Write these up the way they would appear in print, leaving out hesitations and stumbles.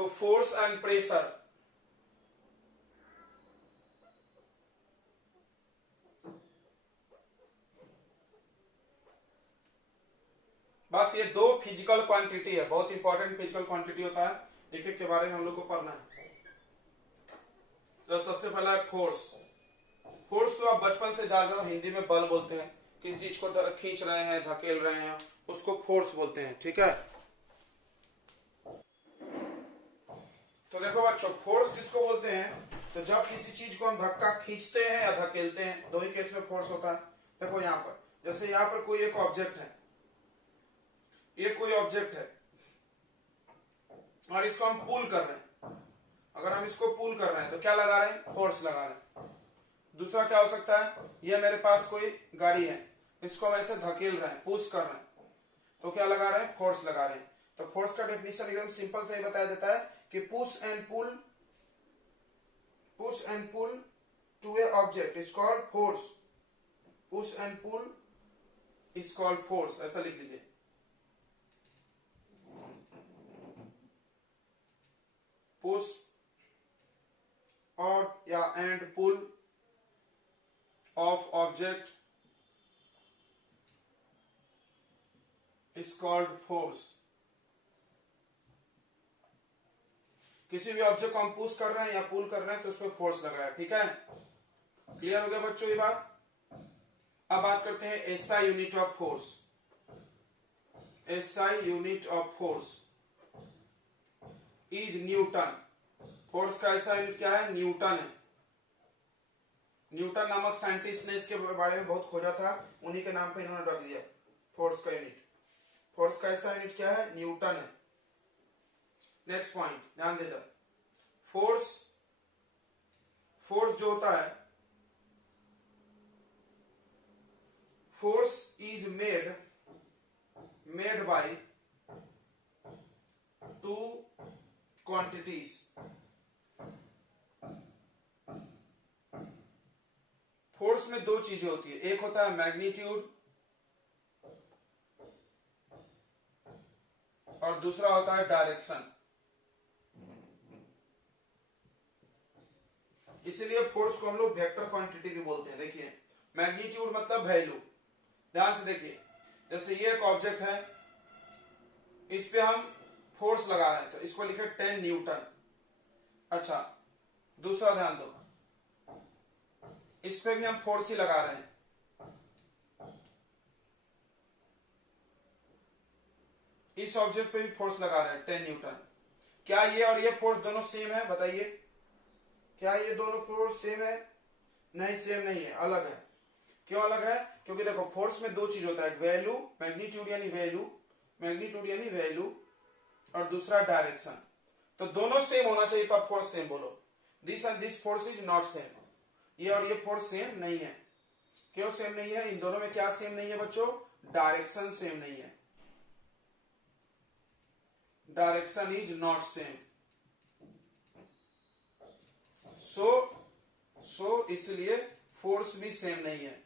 तो force and pressure, बस ये दो फिजिकल क्वांटिटी है, बहुत इंपॉर्टेंट फिजिकल क्वांटिटी होता है, एक एक के बारे में हम लोग को पढ़ना है। तो सबसे पहला है फोर्स। फोर्स तो आप बचपन से जान रहे हो, हिंदी में बल बोलते हैं, किसी चीज को खींच रहे हैं, धकेल रहे हैं, उसको फोर्स बोलते हैं, ठीक है। तो देखो बच्चों, फोर्स किसको बोलते हैं, तो जब किसी चीज को हम धक्का खींचते हैं या धकेलते हैं, दो ही केस में फोर्स होता है। देखो यहाँ पर, जैसे यहाँ पर कोई एक ऑब्जेक्ट है, ये कोई ऑब्जेक्ट है और इसको हम पुल कर रहे हैं, अगर हम इसको पुल कर रहे हैं तो क्या लगा रहे हैं, फोर्स लगा रहे हैं। दूसरा क्या हो सकता है, ये मेरे पास कोई गाड़ी है, इसको हम ऐसे धकेल रहे हैं, पुश कर रहे हैं, तो क्या लगा रहे हैं, फोर्स लगा रहे हैं। तो फोर्स का डेफिनेशन एकदम सिंपल से ही बताया जाता है कि push and pull to a object is called force. Push and pull is called force, ऐसा लिख लीजिए। पुश और या and pull of object is called force. किसी भी ऑब्जेक्ट को हम पुश कर रहे हैं या पुल कर रहे हैं तो उसमें फोर्स लग रहा है, ठीक है। क्लियर हो गया बच्चों ये बात। अब बात करते हैं SI unit of force. SI unit of force is Newton. Force का ऐसा यूनिट क्या है, न्यूटन है। न्यूटन नामक साइंटिस्ट ने इसके बारे में बहुत खोजा था, उन्हीं के नाम पे इन्होंने रख दिया फोर्स का यूनिट। फोर्स का ऐसा यूनिट क्या है, न्यूटन है। नेक्स्ट पॉइंट ध्यान दे जाओ, फोर्स जो होता है, force is made by two quantities. Force में दो चीजें होती है, एक होता है मैग्नीट्यूड और दूसरा होता है डायरेक्शन। इसीलिए फोर्स को हम लोग वेक्टर क्वांटिटी भी बोलते हैं। देखिए मैग्नीट्यूड मतलब वैल्यू, ध्यान से देखिए, जैसे ये एक ऑब्जेक्ट है, इस पे हम फोर्स लगा रहे हैं तो इसको लिखे 10 न्यूटन। अच्छा दूसरा ध्यान दो, इस पे भी हम फोर्स ही लगा रहे हैं, इस ऑब्जेक्ट पे भी फोर्स लगा रहे हैं 10 न्यूटन। क्या ये और ये फोर्स दोनों सेम है, बताइए, क्या ये दोनों फोर्स सेम है? नहीं, सेम नहीं है, अलग है। क्यों अलग है? क्योंकि देखो फोर्स में दो चीज होता है, वैल्यू, मैग्नीट्यूड यानी वैल्यू, और दूसरा डायरेक्शन। तो दोनों सेम होना चाहिए तो आप फोर्स सेम बोलो। This and this force is not same, ये और ये फोर्स सेम नहीं है। क्यों सेम नहीं है? इन दोनों में क्या सेम नहीं है बच्चों? डायरेक्शन सेम नहीं है, डायरेक्शन इज नॉट सेम। सो इसलिए फोर्स भी सेम नहीं है।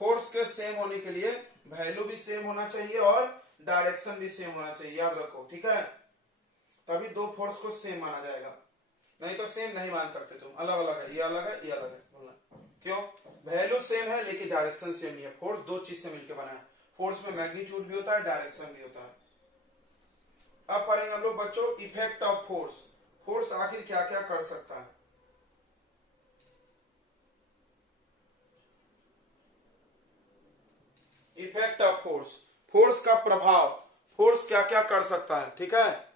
फोर्स के सेम होने के लिए वैल्यू भी सेम होना चाहिए और डायरेक्शन भी सेम होना चाहिए, याद रखो, ठीक है। तभी दो फोर्स को सेम माना जाएगा, नहीं तो सेम नहीं मान सकते तुम। अलग अलग है, ये अलग है, ये अलग है, बोलना क्यों? वैल्यू सेम है लेकिन डायरेक्शन सेम नहीं है। फोर्स दो चीज से मिलकर बना है, फोर्स में मैग्नीट्यूड भी होता है, डायरेक्शन भी होता है। अब पढ़ेंगे हम लोग बच्चों इफेक्ट ऑफ फोर्स। फोर्स आखिर क्या क्या कर सकता है। इफेक्ट ऑफ फोर्स, फोर्स का प्रभाव, फोर्स क्या क्या कर सकता है, ठीक है।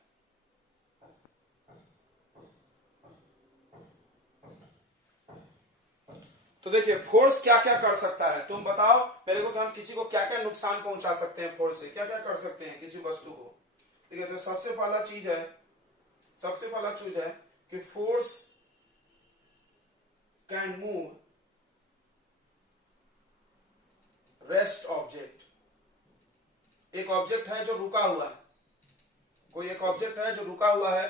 तो देखिए फोर्स क्या क्या कर सकता है, तुम बताओ मेरे को कि हम किसी को क्या क्या नुकसान पहुंचा सकते हैं फोर्स से, क्या क्या कर सकते हैं किसी वस्तु को। ठीक है, तो सबसे पहला चीज है कि force can move rest object. एक ऑब्जेक्ट है जो रुका हुआ है, कोई एक ऑब्जेक्ट है जो रुका हुआ है,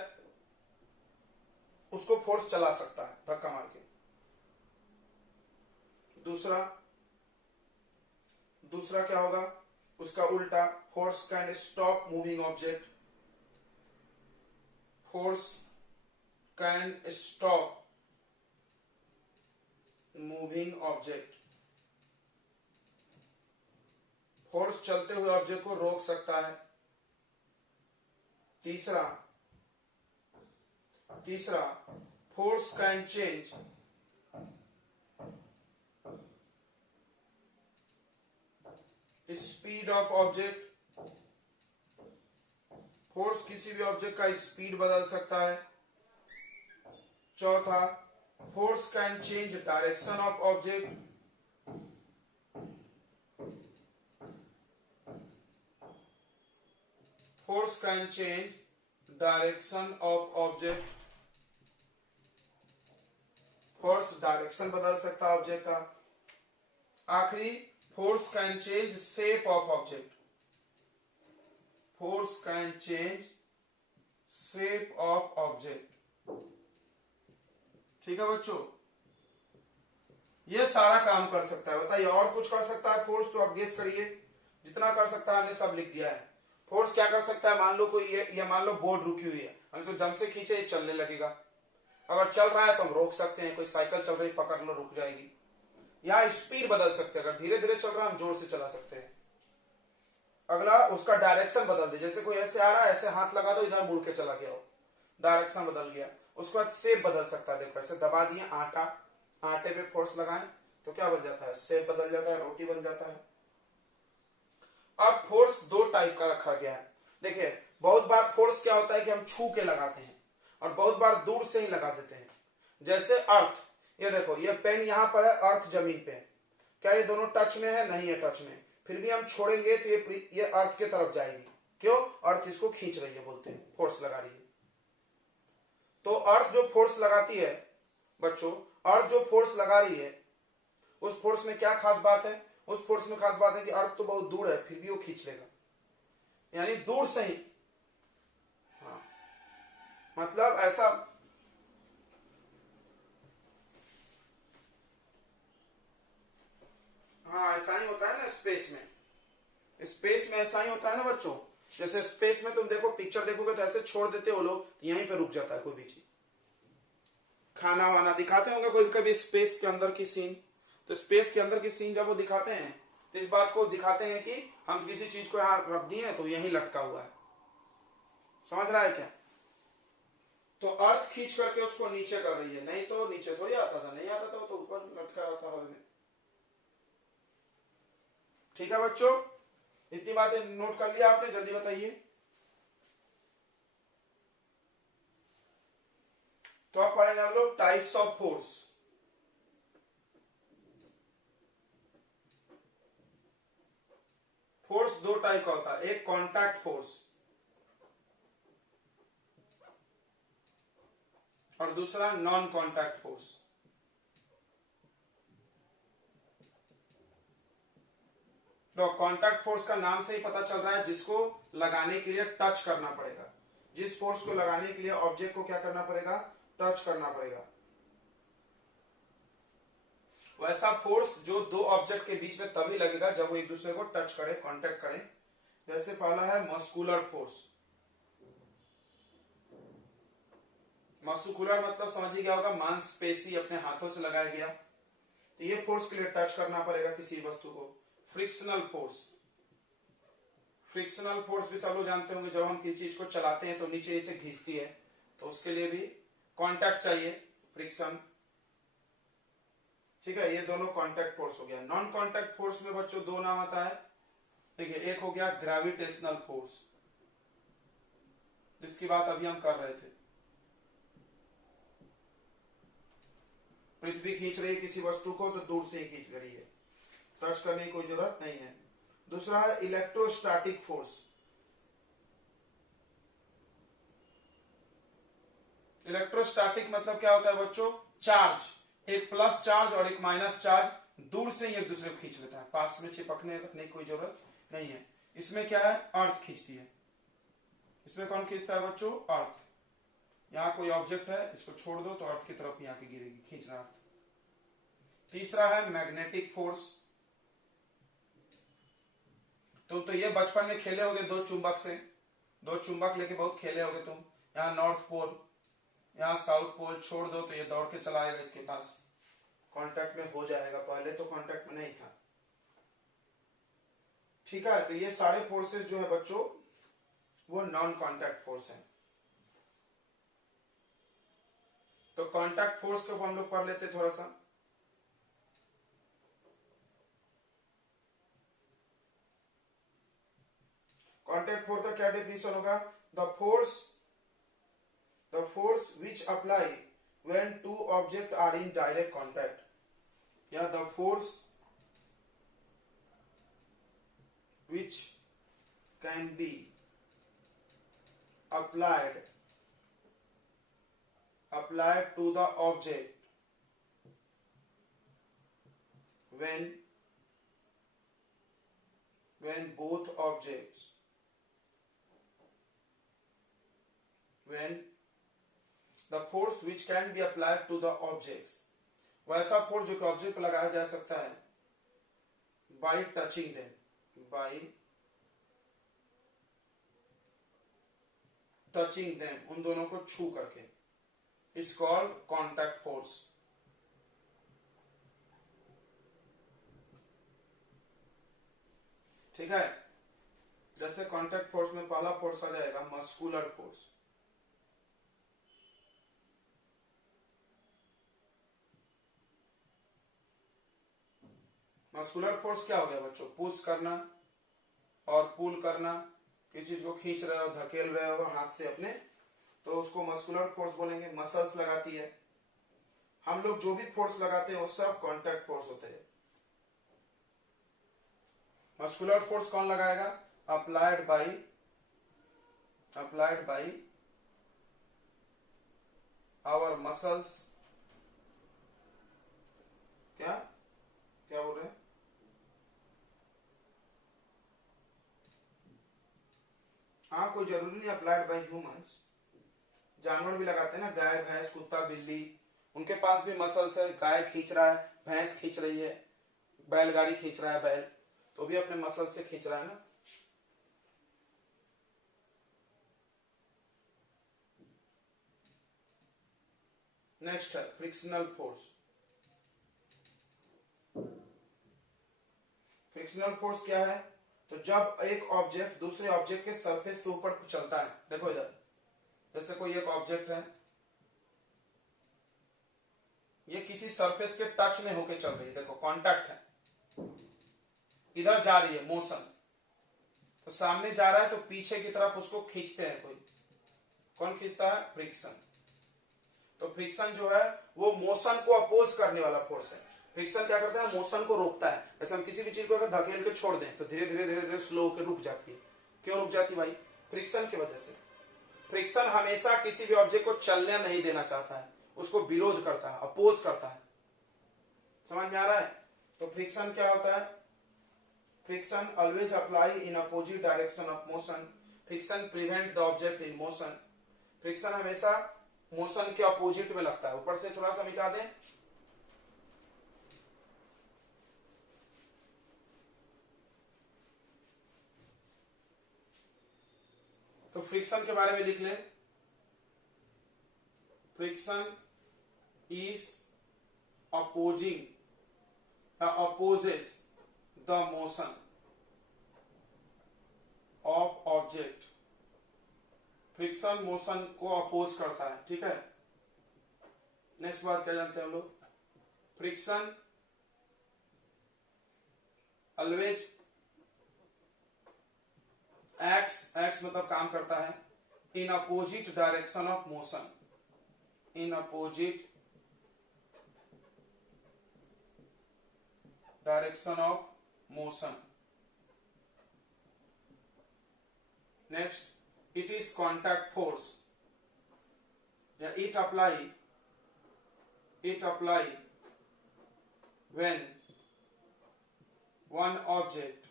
उसको फोर्स चला सकता है धक्का मार के। दूसरा क्या होगा उसका उल्टा, force can stop moving object, force can stop moving object, force चलते हुए ऑब्जेक्ट को रोक सकता है। तीसरा force can change speed of object, force किसी भी ऑब्जेक्ट का स्पीड बदल सकता है। चौथा, force can change direction of object, force can change direction of object, force direction बदल सकता है ऑब्जेक्ट का। आखिरी, force can change shape of object, force can change shape of object. ठीक है बच्चों, ये सारा काम कर सकता है। बताइए और कुछ कर सकता है फोर्स? तो आप गेस करिए, जितना कर सकता है हमने सब लिख दिया है। फोर्स क्या कर सकता है? मान लो कोई ये मान लो बोर्ड रुकी हुई है, हम तो जम से खींचे ये चलने लगेगा। अगर चल रहा है तो हम रोक सकते हैं, कोई साइकिल चल रही पकड़ लो रुक जाएगी। या स्पीड बदल सकते हैं, अगर धीरे धीरे चल रहा है हम जोर से चला सकते हैं। अगला, उसका डायरेक्शन बदल दे, जैसे कोई ऐसे आ रहा है, ऐसे हाथ लगा दो, इधर मुड़ के चला गया हो, डायरेक्शन बदल गया। उसके बाद शेप बदल सकता है, देखो ऐसे दबा दिए आटा, आटे पे फोर्स लगाएं तो क्या बन जाता है? शेप बदल जाता है, रोटी बन जाता है। अब फोर्स दो टाइप का रखा गया है। देखिए बहुत बार फोर्स क्या होता है कि हम छू के लगाते हैं और बहुत बार दूर से ही लगा देते हैं। जैसे अर्थ, ये देखो ये पेन यहां पर है, अर्थ जमीन पे है, क्या ये दोनों टच में है? नहीं है टच में, फिर भी हम छोड़ेंगे तो ये अर्थ की तरफ जाएगी। क्यों? अर्थ इसको खींच रही है, बोलते हैं फोर्स लगा रही है। तो अर्थ जो फोर्स लगाती है बच्चों, अर्थ जो फोर्स लगा रही है, उस फोर्स में क्या खास बात है? उस फोर्स में खास बात है कि अर्थ तो बहुत दूर है फिर भी वो खींच लेगा, यानी दूर से ही। हाँ, मतलब ऐसा, हाँ ऐसा ही होता है ना स्पेस में। स्पेस में ऐसा ही होता है ना बच्चों, जैसे स्पेस में तुम देखो पिक्चर देखोगे तो ऐसे छोड़ देते हो लोग, यहीं पे रुक जाता है कोई भी चीज। खाना वाना दिखाते होंगे कोई कभी स्पेस के अंदर की सीन, तो स्पेस के अंदर की सीन जब वो दिखाते हैं तो इस बात को दिखाते हैं कि हम किसी चीज को यहां रख दिए तो यहीं लटका हुआ है। समझ रहा है क्या? तो अर्थ खींच करके उसको नीचे कर रही है, नहीं तो नीचे थोड़ी आता था, नहीं आता था, वो तो ऊपर लटका रहा था हवा में। ठीक है बच्चों, इतनी बातें नोट कर लिया आपने? जल्दी बताइए। तो आप पढ़ेंगे हम लोग टाइप्स ऑफ फोर्स। फोर्स दो टाइप का होता है, एक कॉन्टैक्ट फोर्स और दूसरा नॉन कॉन्टैक्ट फोर्स। तो कॉन्टैक्ट फोर्स का नाम से ही पता चल रहा है, जिसको लगाने के लिए टच करना पड़ेगा। जिस फोर्स को लगाने के लिए ऑब्जेक्ट को क्या करना पड़ेगा? टच करना पड़ेगा। वैसा फोर्स जो दो ऑब्जेक्ट के बीच में तभी लगेगा जब वो एक दूसरे को टच करे, कांटेक्ट करे। जैसे पहला है मस्कुलर फोर्स। मस्कुलर मतलब समझ ही गया होगा, मांसपेशी अपने हाथों से लगाया गया। तो ये फोर्स के लिए टच करना पड़ेगा किसी वस्तु को। फ्रिक्शनल फोर्स, फ्रिक्शनल फोर्स भी सब लोग जानते होंगे, जब हम किसी चीज को चलाते हैं तो नीचे नीचे घिसती है, तो उसके लिए भी कांटेक्ट चाहिए, फ्रिक्शन। ठीक है, ये दोनों कांटेक्ट फोर्स हो गया। नॉन कांटेक्ट फोर्स में बच्चों दो नाम आता है। देखिए एक हो गया ग्रेविटेशनल फोर्स, जिसकी बात अभी हम कर रहे थे। पृथ्वी खींच रही है किसी वस्तु को तो दूर से ही खींच रही है, टच करने की कोई जरूरत नहीं है। दूसरा है इलेक्ट्रोस्टैटिक फोर्स। इलेक्ट्रोस्टैटिक मतलब क्या होता है बच्चों? चार्ज, एक प्लस चार्ज और एक माइनस चार्ज दूर से ही एक दूसरे को खींच लेता है, पास में चिपकने रखने की कोई जरूरत नहीं है। इसमें क्या है? अर्थ खींचती है। इसमें कौन खींचता है बच्चों? अर्थ। यहां कोई ऑब्जेक्ट है, इसको छोड़ दो तो अर्थ की तरफ ही आके गिरेगी, खींचना अर्थ। तीसरा है मैग्नेटिक फोर्स। तुम तो ये बचपन में खेले होगे दो चुंबक से, दो चुंबक लेके बहुत खेले होगे तुम। यहाँ नॉर्थ पोल, यहाँ साउथ पोल, छोड़ दो तो ये दौड़ के चला आएगा इसके पास, कांटेक्ट में हो जाएगा। पहले तो कांटेक्ट में नहीं था। ठीक है, तो ये सारे फोर्सेस जो है बच्चों वो नॉन कांटेक्ट फोर्स है। तो कांटेक्ट फोर्स को हम लोग पढ़ लेते थोड़ा सा। कांटेक्ट फोर्स का क्या डेफिनेशन होगा? The force which apply when two object are in direct contact, या the force which can be applied to the object when both objects when the force which can be applied to the objects, वैसा force जो कि object पर लगाया जा सकता है by touching them, by touching them, उन दोनों को छू करके, is called contact force। ठीक है, जैसे कांटेक्ट फोर्स में पहला फोर्स आ जाएगा मस्कुलर फोर्स। मस्कुलर फोर्स क्या हो गया बच्चों? पुश करना और पुल करना, किसी चीज को खींच रहे हो, धकेल रहे हो हाथ से अपने, तो उसको मस्कुलर फोर्स बोलेंगे। मसल्स लगाती है। हम लोग जो भी फोर्स लगाते हैं वो सब कांटेक्ट फोर्स होते हैं। मस्कुलर फोर्स कौन लगाएगा? Applied by our muscles. क्या क्या बोल रहे हैं? हाँ, कोई जरूरी नहीं अप्लाइड बाय ह्यूमंस, जानवर भी लगाते हैं ना, गाय, भैंस, कुत्ता, बिल्ली, उनके पास भी मसल्स है। गाय खींच रहा है, भैंस खींच रही है, बैलगाड़ी खींच रहा है, बैल तो भी अपने मसल से खींच रहा है ना। नेक्स्ट है फ्रिक्शनल फोर्स। फ्रिक्शनल फोर्स क्या है? तो जब एक ऑब्जेक्ट दूसरे ऑब्जेक्ट के सरफेस के ऊपर चलता है, देखो इधर, जैसे कोई एक ऑब्जेक्ट है, ये किसी सरफेस के टच में होके चल रही है, देखो कांटेक्ट है, इधर जा रही है मोशन, तो सामने जा रहा है तो पीछे की तरफ उसको खींचते हैं कोई, कौन खींचता है? फ्रिक्शन। तो फ्रिक्शन जो है वो मोशन को अपोज करने वाला फोर्स है। फ्रिक्शन क्या करता है? मोशन को रोकता है। जैसे हम किसी भी चीज को अगर धकेल के छोड़ दें तो धीरे धीरे धीरे धीरे स्लो होकर रुक जाती है। क्यों रुक जाती भाई? फ्रिक्शन की वजह से। फ्रिक्शन हमेशा किसी भी ऑब्जेक्ट को चलने नहीं देना चाहता है, उसको विरोध करता है, अपोज करता है। समझ में आ रहा है? तो फ्रिक्शन क्या होता है? Friction always apply in opposite direction of motion. Friction prevent the object in motion. Friction हमेशा मोशन के अपोजिट में लगता है। ऊपर से थोड़ा सा मिटा दें, तो फ्रिक्शन के बारे में लिख लें। Friction is opposes the motion of object। Friction motion को अपोज करता है। ठीक है, नेक्स्ट बात क्या जानते हैं हम लोग? फ्रिक्शन ऑलवेज एक्स मतलब काम करता है in opposite direction of motion. In opposite direction of motion. Next, it is contact force, it apply when one object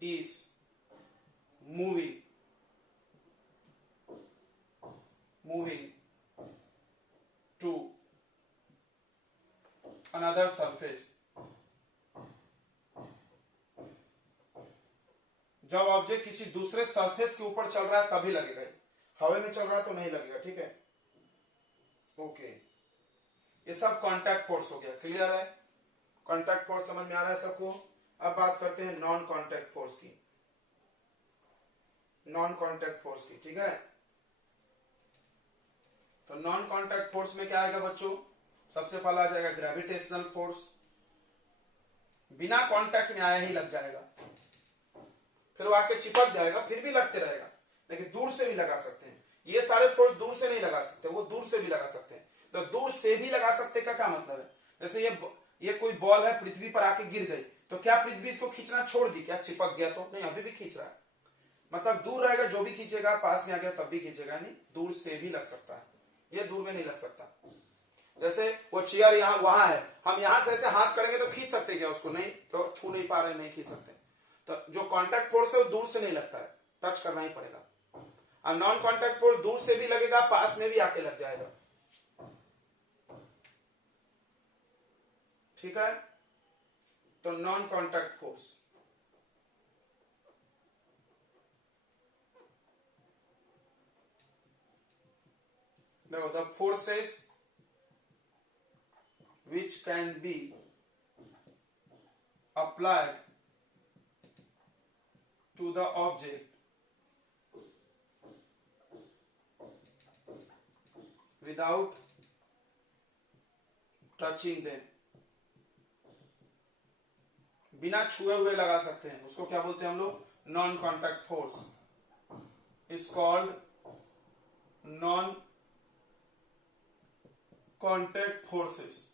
is moving to another surface जब ऑब्जेक्ट किसी दूसरे सरफेस के ऊपर चल रहा है तभी लगेगा, हवा में चल रहा है तो नहीं लगेगा, ठीक है। ओके, ये सब कांटेक्ट फोर्स हो गया, क्लियर है। कांटेक्ट फोर्स समझ में आ रहा है सबको। अब बात करते हैं नॉन कांटेक्ट फोर्स की, नॉन कांटेक्ट फोर्स की, ठीक है। तो नॉन कांटेक्ट फोर्स में क्या आएगा बच्चों, सबसे पहला आ जाएगा ग्रेविटेशनल फोर्स, बिना कांटेक्ट में आया ही लग जाएगा, फिर वो आके चिपक जाएगा, फिर भी लगते रहेगा, लेकिन दूर से भी लगा सकते हैं। ये सारे फोर्स दूर से नहीं लगा सकते, वो दूर से भी लगा सकते हैं। तो दूर से भी लगा सकते का क्या मतलब है, जैसे ये कोई बॉल है, पृथ्वी पर आके गिर गई, तो क्या पृथ्वी इसको खींचना छोड़ दी, क्या चिपक गया तो नहीं, अभी भी खींच रहा है। मतलब दूर रहेगा जो भी खींचेगा, पास में आ गया तब भी खींचेगा, नहीं दूर से भी लग सकता है, ये दूर में नहीं लग सकता। जैसे वो चेयर यहाँ वहां है, हम यहां से ऐसे हाथ करेंगे तो खींच सकते क्या उसको, नहीं, तो छू नहीं पा रहे, नहीं खींच सकते। तो जो कांटेक्ट फोर्स है वो दूर से नहीं लगता है, टच करना ही पड़ेगा। अब नॉन कांटेक्ट फोर्स दूर से भी लगेगा, पास में भी आके लग जाएगा, ठीक है। तो नॉन कांटेक्ट फोर्स, देखो, the forces which can be applied to the object without touching them, बिना छुए हुए लगा सकते हैं, उसको क्या बोलते हैं हम लोग, non contact force, is called non contact forces,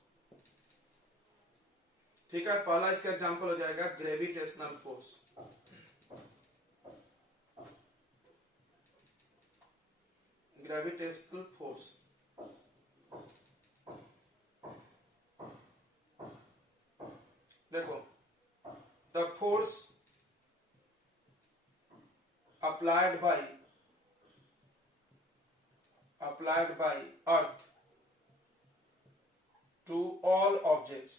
ठीक है। पहला इसका एग्जांपल हो जाएगा ग्रेविटेशनल फोर्स, ग्रेविटेशनल फोर्स। देखो, the force applied by earth to all objects,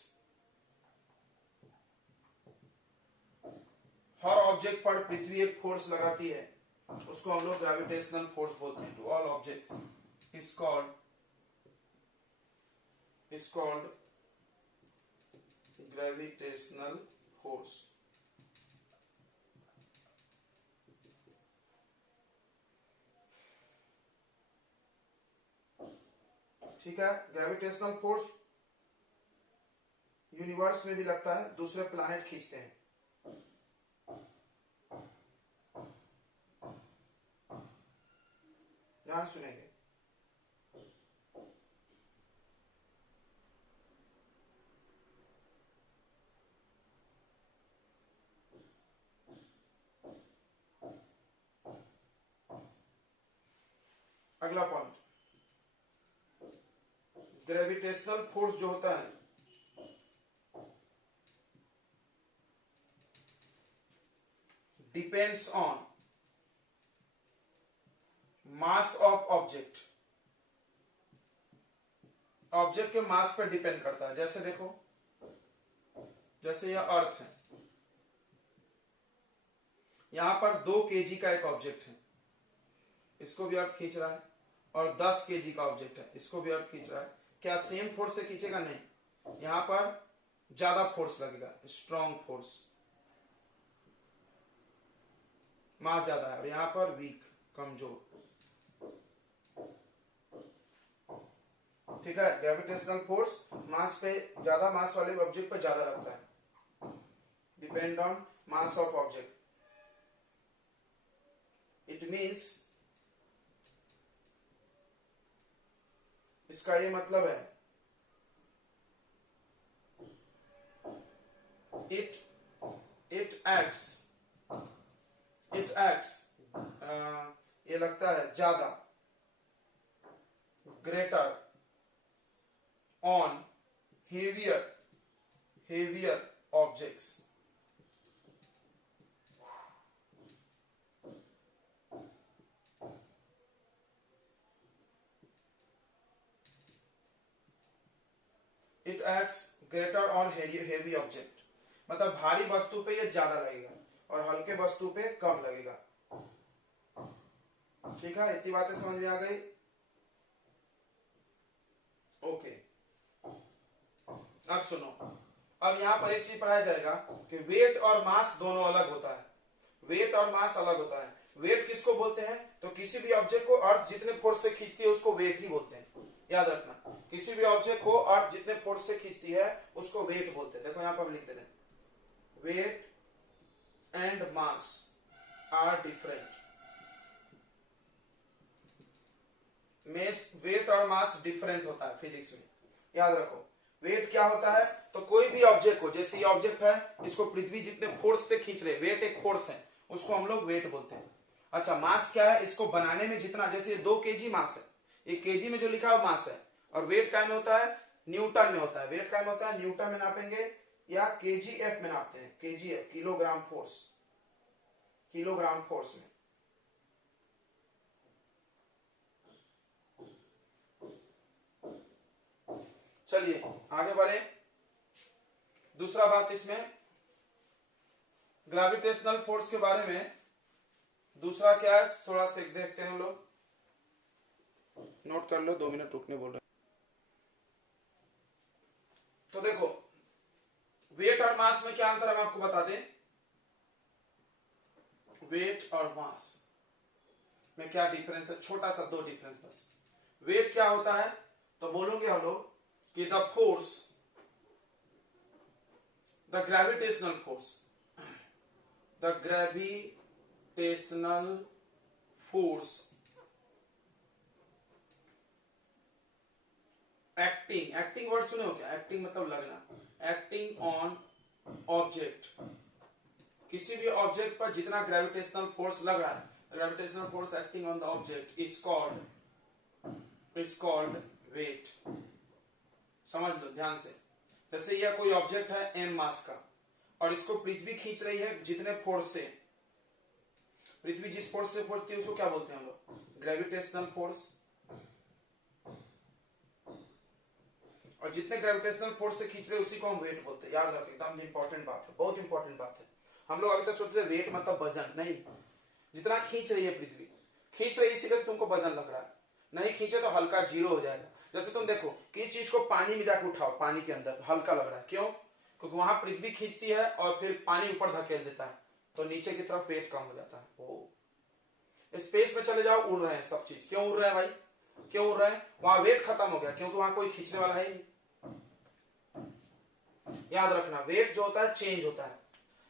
हर ऑब्जेक्ट पर पृथ्वी एक फोर्स लगाती है, उसको हम लोग ग्रेविटेशनल फोर्स बोलते हैं। To all objects is called gravitational force. ठीक है, ग्रेविटेशनल फोर्स यूनिवर्स में भी लगता है, दूसरे प्लैनेट खींचते हैं। ध्यान सुनेंगे, अगला पॉइंट, ग्रेविटेशनल फोर्स जो होता है depends on mass of object, object के मास पर डिपेंड करता है। जैसे देखो, जैसे यह अर्थ है, यहां पर 2 केजी का एक ऑब्जेक्ट है, इसको भी अर्थ खींच रहा है, और 10 केजी का ऑब्जेक्ट है, इसको भी अर्थ खींच रहा है। क्या सेम फोर्स से खींचेगा? नहीं, यहां पर ज्यादा फोर्स लगेगा, स्ट्रॉन्ग फोर्स, मास ज्यादा है, और यहां पर वीक, कमजोर। ठीक है, ग्रेविटेशनल फोर्स मास पे, ज्यादा मास वाले ऑब्जेक्ट पे ज्यादा लगता है, depend on mass of object. It means, इसका ये मतलब है, इट एक्ट्स ये लगता है ज्यादा, greater on heavier objects. It acts greater on heavy object, मतलब भारी वस्तु पे ये ज्यादा लगेगा। और हल्के वस्तु पे कम लगेगा। ठीक है, इतनी बातें समझ में आ गई? ओके, अब सुनो, अब यहां पर एक चीज पढ़ाया जाएगा कि वेट और मास दोनों अलग होता है। वेट और मास अलग होता है। वेट किसको बोलते हैं? तो किसी भी ऑब्जेक्ट को अर्थ जितने फोर्स से खींचती है उसको वेट ही बोलते हैं। याद रखना, किसी भी ऑब्जेक्ट को अर्थ जितने फोर्स से खींचती है उसको वेट बोलते हैं। देखो यहां पर हम लिखते हैं, weight and mass are different. Weight और मास डिफरेंट होता है फिजिक्स में, याद रखो। वेट क्या होता है? तो कोई भी ऑब्जेक्ट को, जैसे ये ऑब्जेक्ट है, इसको पृथ्वी जितने फोर्स से खींच रहे, वेट एक फोर्स है, उसको हम लोग वेट बोलते हैं। अच्छा, मास क्या है? इसको बनाने में जितना, जैसे 2 kg मास है, ये kg में जो लिखा है मास है, और वेट काय में होता है? न्यूटन में होता है। वेट काय में होता है? न्यूटन में नापेंगे या kgf में नापते हैं। kgf kilogram force, kilogram force में। चलिए आगे बढ़े। दूसरा बात इसमें ग्रेविटेशनल फोर्स के बारे में, दूसरा क्या है थोड़ा सा देखते हैं हम लोग, नोट कर लो, 2 मिनट रुकने बोल रहे हैं। तो देखो, वेट और मास में क्या अंतर है हम आपको बता दें। वेट और मास में क्या डिफरेंस है? छोटा सा 2 डिफरेंस बस। वेट क्या होता है? तो बोलोगे हम लोग कि the force, the gravitational force, the gravitational force acting, acting word सुने हो क्या? एक्टिंग मतलब लगना। एक्टिंग ऑन ऑब्जेक्ट, किसी भी ऑब्जेक्ट पर जितना ग्रेविटेशनल फोर्स लग रहा है, gravitational force acting on the object is called weight. समझ लो ध्यान से। जैसे यह कोई ऑब्जेक्ट है m मास का, और इसको पृथ्वी खींच रही है जितने फोर्स से, पृथ्वी जिस फोर्स से पहुंचती है उसको क्या बोलते हैं हम लोग? Gravitational force. और जितने ग्रेविटेशनल फोर्स से खींच रहे उसी को हम वेट बोलते हैं। याद रखो, एकदम इंपॉर्टेंट बात है, बहुत इंपॉर्टेंट बात है। हम लोग अभी तक सोचते थे वेट मतलब वजन, नहीं। जितना खींच रही है पृथ्वी, खींच रही है इसीलिए तुमको वजन लग रहा है, नहीं खींचे तो हल्का जीरो हो जाएगा। जैसे तुम देखो किसी चीज को पानी में जाकर उठाओ, पानी के अंदर हल्का लग रहा है, क्यों? क्योंकि वहां पृथ्वी खींचती है और फिर पानी ऊपर धकेल देता है, तो नीचे की तरफ वेट कम हो जाता है। ओ, स्पेस में चले जाओ, उड़ रहे हैं सब चीज। क्यों उड़ रहे हैं भाई? क्यों उड़ रहे हैं? वहां वेट खत्म हो गया, क्योंकि वहां कोई खींचने वाला है ही नहीं। याद रखना, वेट जो होता है चेंज होता है।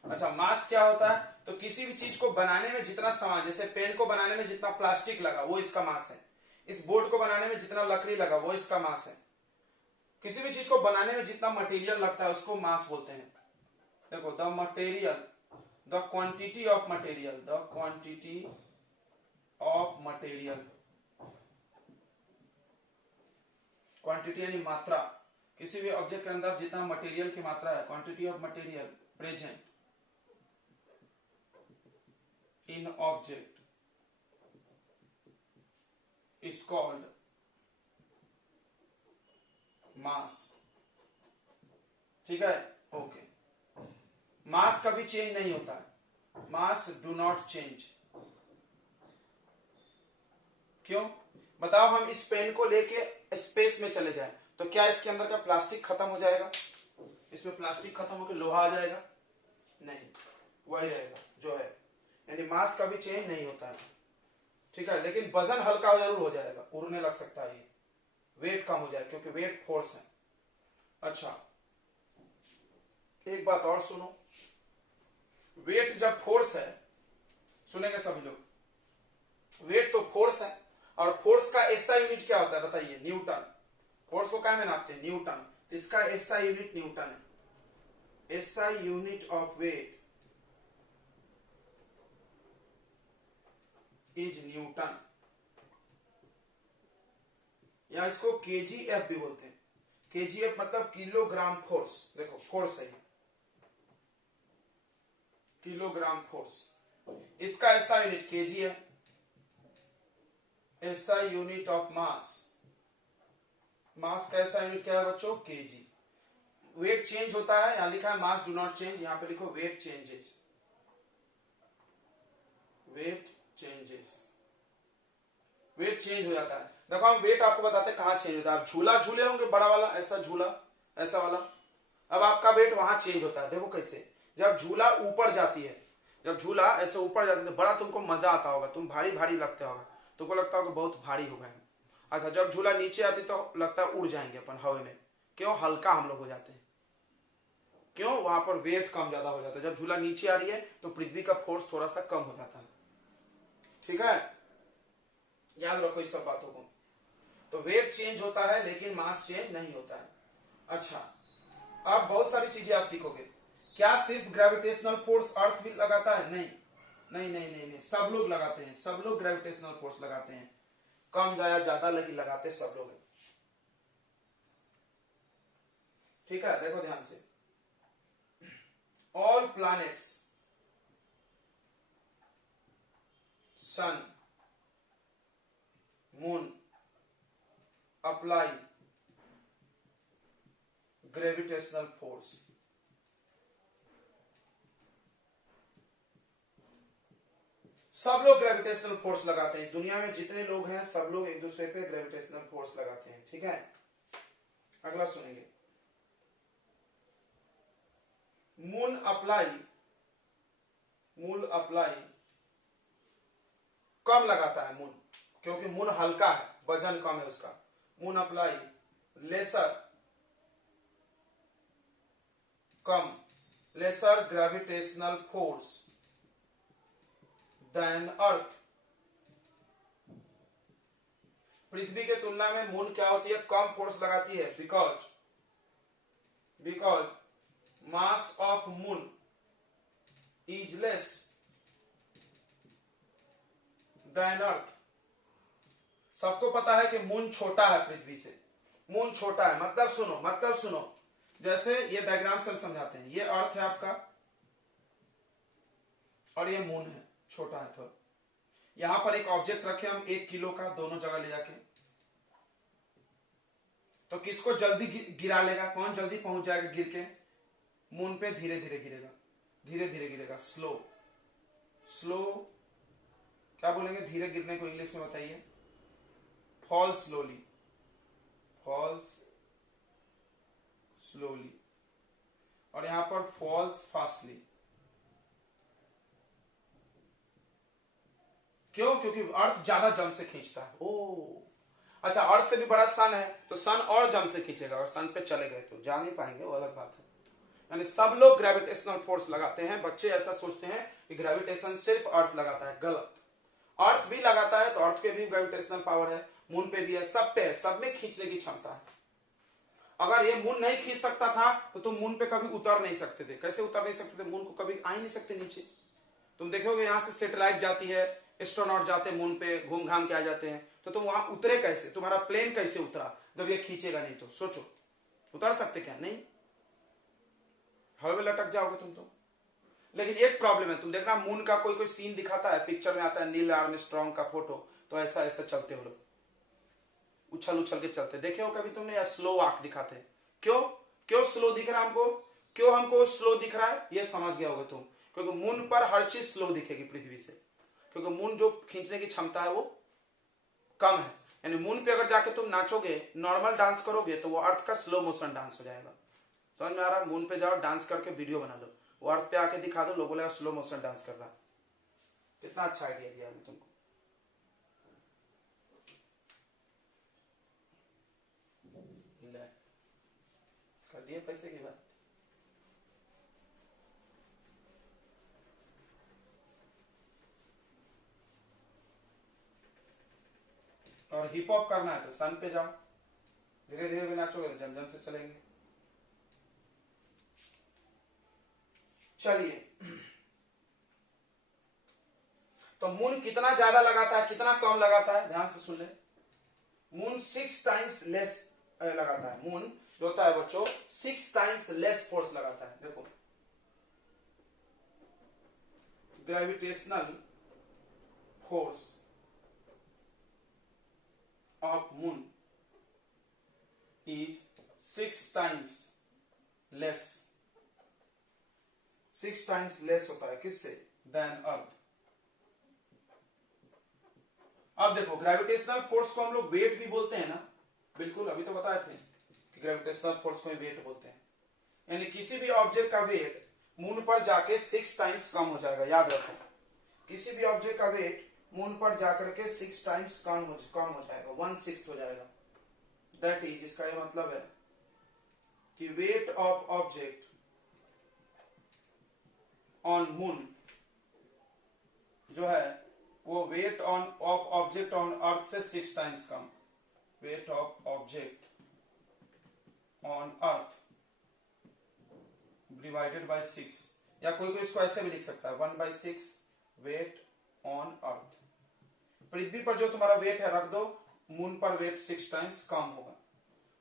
अच्छा, मास क्या होता है? तो किसी भी चीज को बनाने में जितना सामान, जैसे पेन को बनाने में जितना प्लास्टिक लगा वो इसका मास है, इस बोर्ड को बनाने में जितना लकड़ी लगा वो इसका मास है। किसी भी चीज को बनाने में जितना मटेरियल लगता है उसको मास बोलते हैं। देखो, the material, the quantity of material, the quantity of material, quantity यानी मात्रा, किसी भी ऑब्जेक्ट के अंदर जितना मटेरियल की मात्रा है, quantity of material present in object is called मास। ठीक है, ओके। मास कभी चेंज नहीं होता है, मास डू नॉट चेंज। क्यों? बताओ, हम इस पेन को लेके स्पेस में चले जाएं तो क्या इसके अंदर का प्लास्टिक खत्म हो जाएगा? इसमें प्लास्टिक खत्म होकर लोहा आ जाएगा? नहीं, वही रहेगा जो है। यानी मास कभी चेंज नहीं होता है। ठीक है, लेकिन वजन हल्का जरूर हो जाएगा, उड़ने लग सकता है, ये वेट कम हो जाएगा क्योंकि वेट फोर्स है। अच्छा, एक बात और सुनो, वेट जब फोर्स है, सुनेंगे सभी लोग, वेट तो फोर्स है, और फोर्स का एसआई यूनिट क्या होता है बताइए? न्यूटन। फोर्स को क्या में नापते हैं? न्यूटन। तो इसका एसआई यूनिट न्यूटन है। SI unit of weight is newton, या इसको केजीएफ भी बोलते हैं। केजीएफ मतलब किलोग्राम फोर्स। देखो, फोर्स है, किलोग्राम फोर्स। इसका एसआई यूनिट केजी है। SI unit of mass, mass का एसआई यूनिट क्या है बच्चों? केजी। वेट चेंज होता है, यहां लिखा है मास डू नॉट चेंज, यहां पे लिखो weight changes. Weight changes, weight change हो जाता है। देखो हम वेट आपको बताते हैं कहाँ चेंज होता है। आप झूला झूले होंगे बड़ा वाला, ऐसा झूला, ऐसा वाला, अब आपका वेट वहां चेंज होता है। देखो कैसे, जब झूला ऊपर जाती है, जब झूला ऐसे ऊपर जाती है तो बड़ा तुमको मजा आता होगा, तुम भारी भारी लगते होगा, तुमको लगता होगा बहुत भारी हो गए। अच्छा जब झूला नीचे आती तो लगता है उड़ जाएंगे अपन हवा में, क्यों, हल्का हम लोग हो जाते हैं, क्यों, वहां पर वेट कम ज्यादा हो जाता है। जब झूला नीचे आ रही है तो पृथ्वी का फोर्स थोड़ा सा कम हो जाता है, ठीक है, याद रखो इस सब बातों को। तो वेट चेंज होता है लेकिन मास चेंज नहीं होता है। अच्छा अब बहुत सारी चीजें आप सीखोगे। क्या सिर्फ ग्रेविटेशनल फोर्स अर्थ भी लगाता है? नहीं नहीं नहीं नहीं नहीं, सब लोग लगाते हैं, सब लोग ग्रेविटेशनल फोर्स लगाते हैं, कम या ज्यादा लेकिन लगाते सब लोग हैं, ठीक है। देखो ध्यान से, ऑल प्लैनेट्स, सन, मून अप्लाई ग्रेविटेशनल फोर्स। सब लोग ग्रेविटेशनल फोर्स लगाते हैं, दुनिया में जितने लोग हैं सब लोग एक दूसरे पे ग्रेविटेशनल फोर्स लगाते हैं, ठीक है। अगला सुनेंगे, मून अप्लाई, मून अप्लाई कम लगाता है मून, क्योंकि मून हल्का है, वजन कम है उसका। मून अप्लाई लेसर, कम, लेसर ग्रेविटेशनल फोर्स देन अर्थ। पृथ्वी के तुलना में मून क्या होती है, कम फोर्स लगाती है, because mass of moon is less than earth. सबको पता है कि मून छोटा है पृथ्वी से, मून छोटा है, मतलब सुनो, जैसे ये डायग्राम से हम समझाते हैं, ये अर्थ है आपका और ये मून है, छोटा है थोड़ा। यहां पर एक ऑब्जेक्ट रखे हम 1 किलो का, दोनों जगह ले जाके, तो किसको जल्दी गिरा लेगा, कौन जल्दी पहुंच जाएगा गिर के, मून पे धीरे धीरे गिरेगा, धीरे धीरे गिरेगा, स्लो, स्लो, क्या बोलेंगे धीरे गिरने को इंग्लिश में बताइए, फॉल स्लोली, फॉल्स स्लोली, और यहां पर फॉल्स फास्टली। क्यों, क्योंकि अर्थ ज्यादा जम से खींचता है। ओ अच्छा, अर्थ से भी बड़ा सन है तो सन और जम से खींचेगा, और सन पे चले गए तो जा नहीं पाएंगे, वो अलग बात है। यानी सब लोग ग्रेविटेशनल फोर्स लगाते हैं। बच्चे ऐसा सोचते हैं कि ग्रेविटेशन सिर्फ अर्थ लगाता है, गलत। अर्थ भी लगाता है, तो अर्थ पे भी ग्रेविटेशनल पावर है, मून पे भी है, सब पे है, सब में खींचने की क्षमता है। अगर ये मून नहीं खींच सकता था तो तुम मून पे कभी उतर नहीं सकते थे। कैसे उतर नहीं सकते थे, मून को कभी आ ही नहीं सकते नीचे। तुम देखोगे यहां से सैटेलाइट जाती है, एस्ट्रोनॉट जाते हैं मून पे, घूम घाम के आ जाते हैं, तो तुम वहां उतरे कैसे, तुम्हारा प्लेन कैसे उतरा जब ये खींचेगा नहीं? तो सोचो, उतर सकते क्या? नहीं, हवा में लटक जाओगे तुम तो। लेकिन एक प्रॉब्लम है, तुम देखना मून का कोई कोई सीन दिखाता है, पिक्चर में आता है नील आर्मस्ट्रांग का फोटो, तो ऐसा ऐसा चलते हो लोग, उछल उछल के चलते, देखे हो कभी तुमने? या स्लो वॉक दिखाते हैं। क्यों, क्यों स्लो दिख रहा है हमको, क्यों हमको स्लो दिख रहा है, ये समझ गया होगा तुम। क्योंकि मून पर हर चीज स्लो दिखेगी पृथ्वी से, क्योंकि मून जो खींचने की क्षमता है वो कम है। यानी मून पे अगर जाके तुम नाचोगे, नॉर्मल डांस करोगे, तो वो अर्थ का स्लो मोशन डांस हो जाएगा। समझ में आ रहा है? मून पे जाओ, डांस करके वीडियो बना लो, वो अर्थ पे आके दिखा दो, लोग बोलेगा स्लो मोशन डांस कर रहा। कितना अच्छा आइडिया दिया मैं तुमको। कर दिए पैसे की बात। और हिप हॉप करना है तो सन पे जाओ, धीरे धीरे भी नाचोगे तो जमजम से चलेंगे। चलिए, तो मून कितना ज्यादा लगाता है, कितना कम लगाता है, ध्यान से सुन ले। मून 6 टाइम्स लेस लगाता है। मून जो होता है बच्चों 6 टाइम्स लेस फोर्स लगाता है। देखो, gravitational force of moon is 6 times less, 6 times less होता है किससे, देन अर्थ। अब देखो ग्रेविटेशनल फोर्स को हम लोग वेट भी बोलते हैं ना, बिल्कुल अभी तो बताए थे कि ग्रेविटेशनल फोर्स को वेट बोलते हैं। यानी किसी भी ऑब्जेक्ट का वेट मून पर जाके 6 टाइम्स कम हो जाएगा, याद रखो। किसी भी ऑब्जेक्ट का वेट मून पर जाकर के 6 टाइम्स कम हो जाएगा, 1/6 हो जाएगा। दैट इज, इसका ये मतलब है कि weight of object on moon जो है वो weight of object on earth से 6 times come. Weight of object on earth divided by 6, या कोई कोई इसको ऐसे भी लिख सकता है 1/6 वेट ऑन अर्थ। पृथ्वी पर जो तुम्हारा वेट है रख दो, मून पर वेट 6 टाइम्स कम होगा।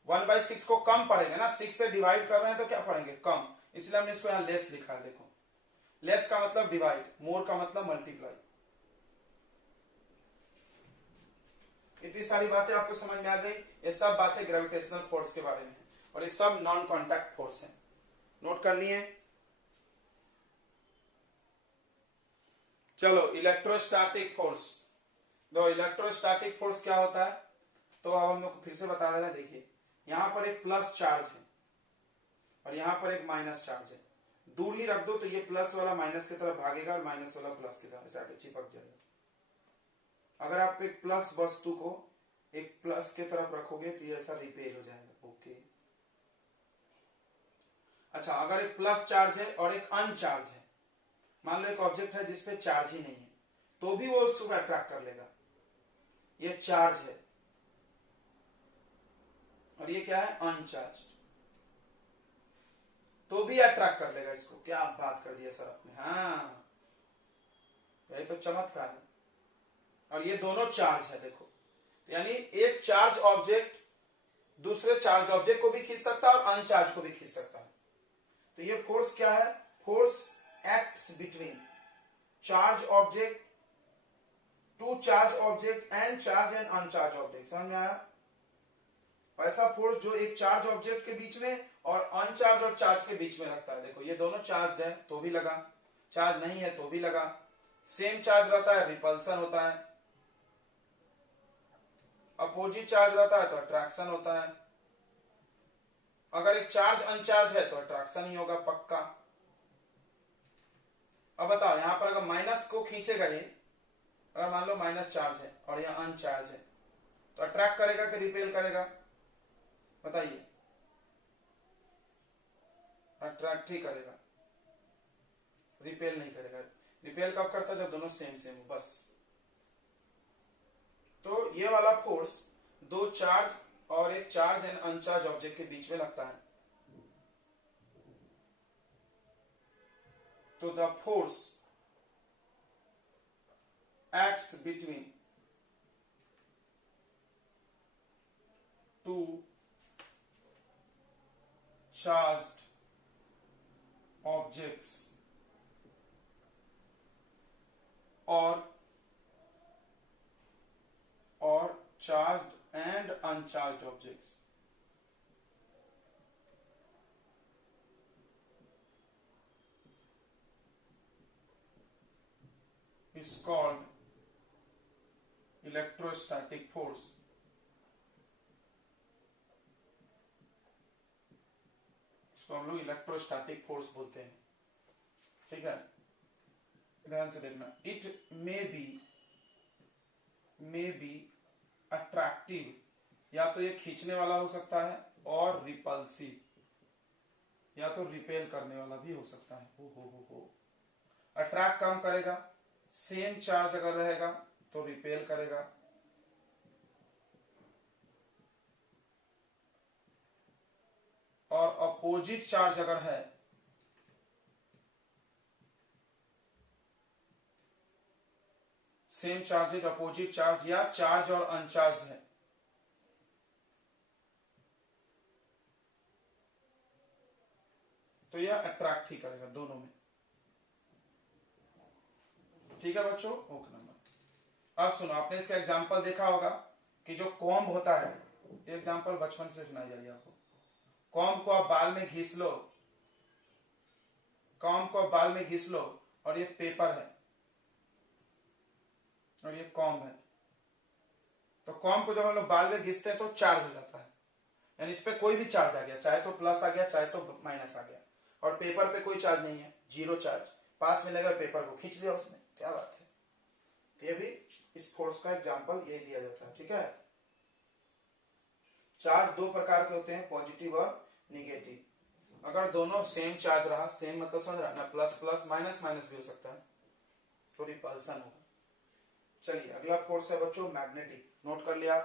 1/6 को कम पड़ेगा ना, 6 से डिवाइड कर रहे हैं तो क्या पढ़ेंगे, कम, इसलिए हमने इसको यहां लेस लिखा है। देखो लेस का मतलब डिवाइड, मोर का मतलब मल्टीप्लाई। इतनी सारी बातें आपको समझ में आ गई। ये सब बातें ग्रेविटेशनल फोर्स के बारे में है और ये सब नॉन कॉन्टैक्ट फोर्स है, नोट करनी है। चलो इलेक्ट्रोस्टैटिक फोर्स, दो इलेक्ट्रोस्टैटिक फोर्स क्या होता है तो अब हम लोग फिर से बता दे रहे हैं। देखिए यहां पर एक प्लस चार्ज है और यहां पर एक माइनस चार्ज है, दूर ही रख दो तो ये प्लस वाला माइनस की तरफ भागेगा और माइनस वाला प्लस की तरफ ऐसे आके चिपक जाएगा। अगर आप एक प्लस वस्तु को एक प्लस के तरफ रखोगे तो ये ऐसा रिपेल हो जाएगा। ओके, अच्छा अगर एक प्लस चार्ज है और एक अनचार्ज है, मान लो एक ऑब्जेक्ट है जिसपे चार्ज ही नहीं है, तो भी वो उसको अट्रैक्ट कर लेगा। ये चार्ज है और ये क्या है, अनचार्ज, तो भी अट्रैक्ट कर लेगा इसको। क्या आप बात कर दिया सर आपने, हाँ यही तो चमत्कार है। और ये दोनों चार्ज है, देखो यानी एक चार्ज ऑब्जेक्ट दूसरे चार्ज ऑब्जेक्ट को भी खींच सकता है और अनचार्ज को भी खींच सकता है। तो ये फोर्स क्या है, force acts between charge object, to charge object and charge and uncharge object. समझ में आया? ऐसा फोर्स जो एक चार्ज ऑब्जेक्ट के बीच में और अनचार्ज और चार्ज के बीच में लगता है। देखो ये दोनों चार्ज है तो भी लगा, चार्ज नहीं है तो भी लगा। सेम चार्ज रहता है रिपल्सन होता है, अपोजिट चार्ज रहता है तो अट्रैक्शन होता है। अगर एक चार्ज अनचार्ज है तो अट्रैक्शन ही होगा पक्का। अब बताओ यहां पर अगर माइनस को खींचेगा ये, अगर मान लो माइनस चार्ज है और यहां अनचार्ज है, तो अट्रैक्ट करेगा कि रिपेल करेगा, बताइए? अट्रैक्ट ही करेगा, रिपेल नहीं करेगा। रिपेल कब करता है, जब दोनों सेम सेम हो बस। तो ये वाला फोर्स दो चार्ज और एक चार्ज एंड अनचार्ज ऑब्जेक्ट के बीच में लगता है। तो the force acts between two charged objects or charged and uncharged objects is called electrostatic force. इसको हम लोग इलेक्ट्रोस्टैटिक फोर्स बोलते हैं, ठीक है? ध्यान से देखना। इट मे बी अट्रैक्टिव, या तो ये खींचने वाला हो सकता है, और रिपल्सिव, या तो रिपेल करने वाला भी हो सकता है। हो अट्रैक्ट कम करेगा, सेम चार्ज अगर रहेगा तो रिपेल करेगा, और अपोजिट चार्ज अगर है सेम चार्ज अपोजिट चार्ज या चार्ज और अनचार्ज है तो यह अट्रैक्ट ही करेगा दोनों में। ठीक है बच्चों, ओके नंबर। अब सुनो, आपने इसका एग्जांपल देखा होगा कि जो कॉम्ब होता है, एग्जांपल बचपन से सुनाई जाएगी आपको। कॉम्ब को आप बाल में घिस लो, कॉम्ब को आप बाल में घिस लो, और ये पेपर है और ये कॉम्ब है, तो कॉम को जब हम लोग बाल में घिसते हैं तो चार्ज हो जाता है, यानी इस पे कोई भी चार्ज आ गया, चाहे तो प्लस आ गया चाहे तो माइनस आ गया, और पेपर पे कोई चार्ज नहीं है, जीरो चार्ज, पास मिलेगा पेपर को खींच लिया उसने, क्या बात है। तो ये भी इस फोर्स का एग्जांपल यही दिया जाता है, ठीक है। चार्ज दो प्रकार के होते हैं, पॉजिटिव और निगेटिव। अगर दोनों सेम चार्ज रहा, सेम मतलब समझ रहा ना, प्लस प्लस माइनस माइनस भी हो सकता है, तो रिपल्सन होगा। चलिए अगला फोर्स है बच्चों मैग्नेटिक, नोट कर लिया।